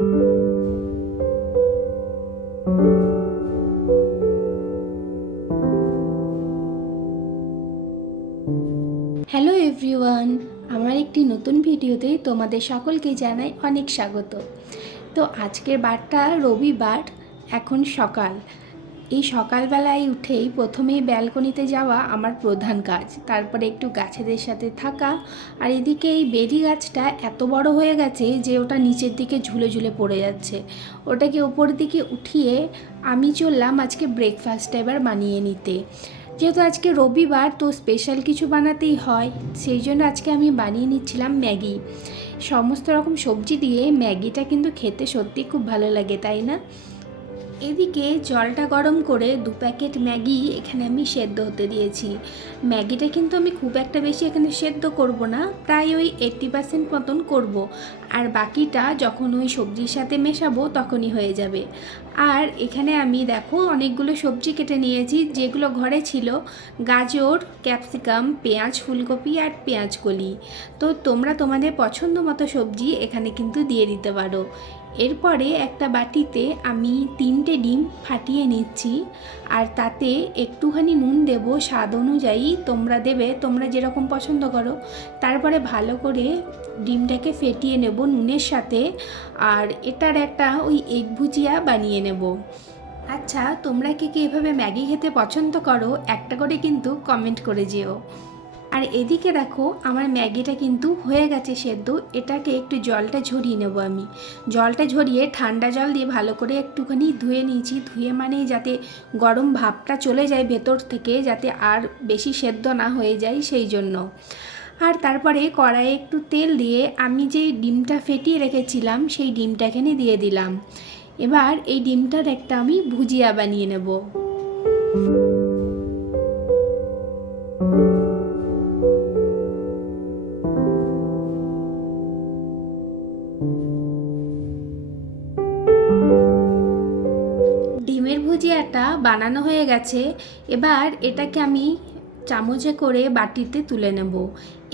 Hello everyone, আমার একটি নতুন ভিডিওতে তোমাদের সকলকে জানাই অনেক স্বাগত। তো আজকের বারটা রবিবার, এখন সকাল। এই সকালবেলায় উঠেই প্রথমেই ব্যালকনিতে যাওয়া আমার প্রধান কাজ, তারপরে একটু গাছেদের সাথে থাকা। আর এদিকে এই বেরি গাছটা এত বড় হয়ে গেছে যে ওটা নিচের দিকে ঝুলে ঝুলে পড়ে যাচ্ছে। ওটাকে ওপর দিকে উঠিয়ে আমি চললাম আজকে ব্রেকফাস্টটা এবার বানিয়ে নিতে। যেহেতু আজকে রবিবার, তো স্পেশাল কিছু বানাতেই হয়, সেই জন্য আজকে আমি বানিয়ে নিচ্ছিলাম ম্যাগি। সমস্ত রকম সবজি দিয়ে ম্যাগিটা কিন্তু খেতে সত্যি খুব ভালো লাগে, তাই না? এদিকে জলটা গরম করে 2 প্যাকেট ম্যাগি এখানে আমি সেদ্ধ হতে দিয়েছি। ম্যাগিটা কিন্তু আমি খুব একটা বেশি এখানে সেদ্ধ করব না, প্রায় ওই 80% মতন করব, আর বাকিটা যখন ওই সবজির সাথে মেশাবো তখনই হয়ে যাবে। আর এখানে আমি দেখো অনেকগুলো সবজি কেটে নিয়েছি, যেগুলো ঘরে ছিল: গাজর, ক্যাপসিকাম, পেঁয়াজ, ফুলকপি আর পেঁয়াজ কলি। তো তোমরা তোমাদের পছন্দ মতো সবজি এখানে কিন্তু দিয়ে দিতে পারো। এরপরে একটা বাটিতে আমি 3টে ডিম ফাটিয়ে নিচ্ছি, আর তাতে একটুখানি নুন দেব স্বাদ অনুযায়ী, তোমরা দেবে তোমরা যেরকম পছন্দ করো। তারপরে ভালো করে ডিমটাকে ফেটিয়ে নেব নুনের সাথে, আর এটার একটা ওই এগ ভুজিয়া বানিয়ে নেব। আচ্ছা, তোমরা কে কে এভাবে ম্যাগি খেতে পছন্দ করো একটা করে কিন্তু কমেন্ট করে যেও। আর এদিকে দেখো আমার ম্যাগিটা কিন্তু হয়ে গেছে সেদ্ধ। এটাকে একটু জলটা ঝরিয়ে নেব আমি। জলটা ঝরিয়ে ঠান্ডা জল দিয়ে ভালো করে একটুখানি ধুয়ে নিয়েছি। ধুয়ে মানে যাতে গরম ভাবটা চলে যায় ভেতর থেকে, যাতে আর বেশি সেদ্ধ না হয়ে যায় সেই জন্য। আর তারপরে কড়াইয়ে একটু তেল দিয়ে আমি যেই ডিমটা ফেটিয়ে রেখেছিলাম সেই ডিমটা এখানে দিয়ে দিলাম। এবার এই ডিমটার একটা আমি ভুজিয়া বানিয়ে নেব। ডিমের ভুজিয়াটা বানানো হয়ে গেছে। এবার এটাকে আমি চামচে করে বাটিতে তুলে নেব।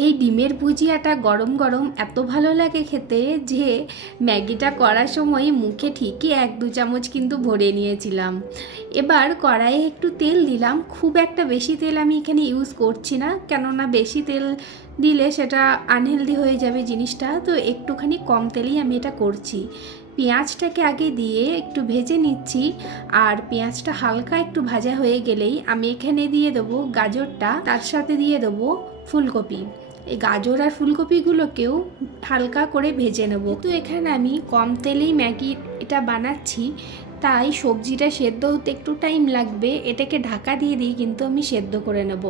এই ডিমের ভুজিয়াটা গরম গরম এত ভালো লাগে খেতে যে ম্যাগিটা করার সময় মুখে ঠিকই 1-2 চামচ কিন্তু ভরে নিয়েছিলাম। এবার কড়াইয়ে একটু তেল দিলাম। খুব একটা বেশি তেল আমি এখানে ইউজ করছি না, কেননা বেশি তেল দিলে সেটা আনহেলদি হয়ে যাবে জিনিসটা, তো একটুখানি কম তেলেই আমি এটা করছি। পেঁয়াজটাকে আগে দিয়ে একটু ভেজে নিচ্ছি, আর পেঁয়াজটা হালকা একটু ভাজা হয়ে গেলেই আমি এখানে দিয়ে দেবো গাজরটা, তার সাথে দিয়ে দেবো ফুলকপি। এই গাজর আর ফুলকপিগুলোকেও হালকা করে ভেজে নেব। তো এখানে আমি কম তেলেই ম্যাগি এটা বানাচ্ছি, তাই সবজিটা সেদ্ধ হতে একটু টাইম লাগবে। এটাকে ঢাকা দিয়ে কিন্তু আমি সেদ্ধ করে নেব।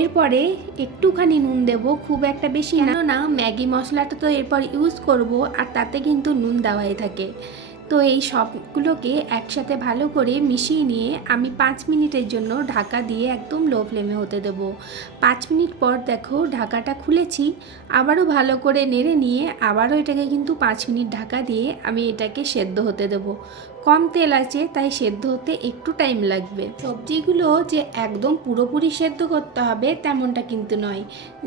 এরপরে একটুখানি নুন দেব, খুব একটা বেশি না, না ম্যাগি মশলাটা তো এরপর ইউজ করব, আর তাতে কিন্তু নুন দেওয়াই থাকে। তো এই সবগুলোকে একসাথে ভালো করে মিশিয়ে নিয়ে আমি 5 মিনিটের জন্য ঢাকা দিয়ে একদম লো ফ্লেমে হতে দেব। 5 মিনিট পর দেখো ঢাকাটা খুলেছি, আবারও ভালো করে নেড়ে নিয়ে আবারও এটাকে কিন্তু 5 মিনিট ঢাকা দিয়ে আমি এটাকে সেদ্ধ হতে দেব। কম তেল আছে তাই সেদ্ধ হতে একটু টাইম লাগবে। সবজিগুলো যে একদম পুরোপুরি সেদ্ধ করতে হবে তেমনটা কিন্তু নয়,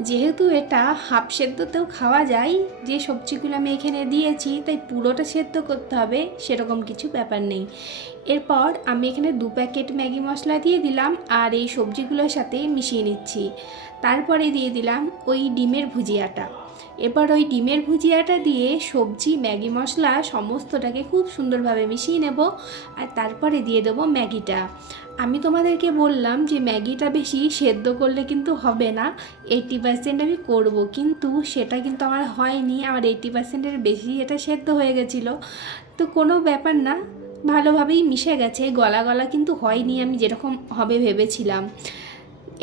যেহেতু এটা হাফ সেদ্ধতেও খাওয়া যায়, যে সবজিগুলো আমি এখানে দিয়েছি, তাই পুরোটা সেদ্ধ করতে হবে সেরকম কিছু ব্যাপার নেই। এরপর আমি এখানে 2 প্যাকেট ম্যাগি মশলা দিয়ে দিলাম, আর এই সবজিগুলোর সাথে মিশিয়ে নিচ্ছি। তারপরে দিয়ে দিলাম ওই ডিমের ভুজিয়াটা। এবার ওই ডিমের ভুজিয়াটা দিয়ে সবজি, ম্যাগি মশলা সমস্তটাকে খুব সুন্দরভাবে মিশিয়ে নেব, আর তারপরে দিয়ে দেবো ম্যাগিটা। আমি তোমাদেরকে বললাম যে ম্যাগিটা বেশি সেদ্ধ করলে কিন্তু হবে না, 80% আমি করব, কিন্তু সেটা কিন্তু আমার হয়নি। আমার 80%-এর বেশি এটা সেদ্ধ হয়ে গেছিলো। তো কোনো ব্যাপার না, ভালোভাবেই মিশে গেছে, গলা গলা কিন্তু হয়নি আমি যেরকম হবে ভেবেছিলাম।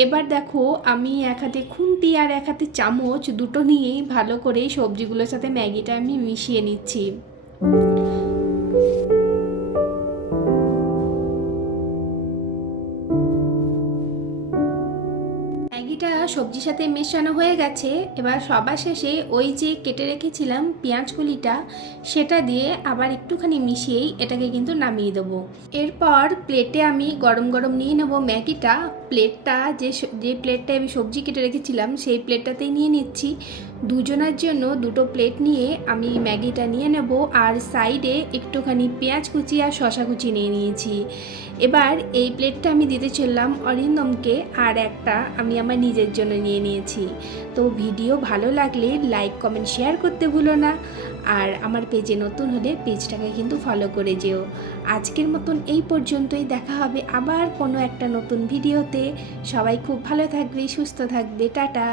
এবার দেখো আমি এক হাতে খুন্তি আর এক হাতে চামচ দুটো নিয়েই ভালো করে সবজিগুলোর সাথে ম্যাগিটা আমি মিশিয়ে নিচ্ছি। ম্যাগিটা সবজির সাথে মেশানো হয়ে গেছে। এবার সবার শেষে ওই যে কেটে রেখেছিলাম পেঁয়াজ কলিটা, সেটা দিয়ে আবার একটুখানি মিশিয়েই এটাকে কিন্তু নামিয়ে দেবো। এরপর প্লেটে আমি গরম গরম নিয়ে নেব ম্যাগিটা। প্লেটটা যে প্লেটটায় আমি সবজি কেটে রেখেছিলাম সেই প্লেটটাতেই নিয়ে নিচ্ছি। দুজনের জন্য দুটো প্লেট নিয়ে আমি ম্যাগিটা নিয়ে নেব, আর সাইডে একটুখানি পেঁয়াজ কুচি আর শশা কুচি নিয়ে নিয়েছি। এবার এই প্লেটটা আমি দিতে চললাম অরিন্দমকে, আর একটা আমি আমার নিজের জন্য নিয়ে নিয়েছি। তো ভিডিও ভালো লাগলে লাইক কমেন্ট শেয়ার করতে ভুলো না, আর আমার পেজে নতুন হলে পেজটাকে কিন্তু ফলো করে যেও। আজকের মতন এই পর্যন্তই, দেখা হবে আবার কোনো একটা নতুন ভিডিওতে। সবাই খুব ভালো থাকবে, সুস্থ থাকবে, টাটা।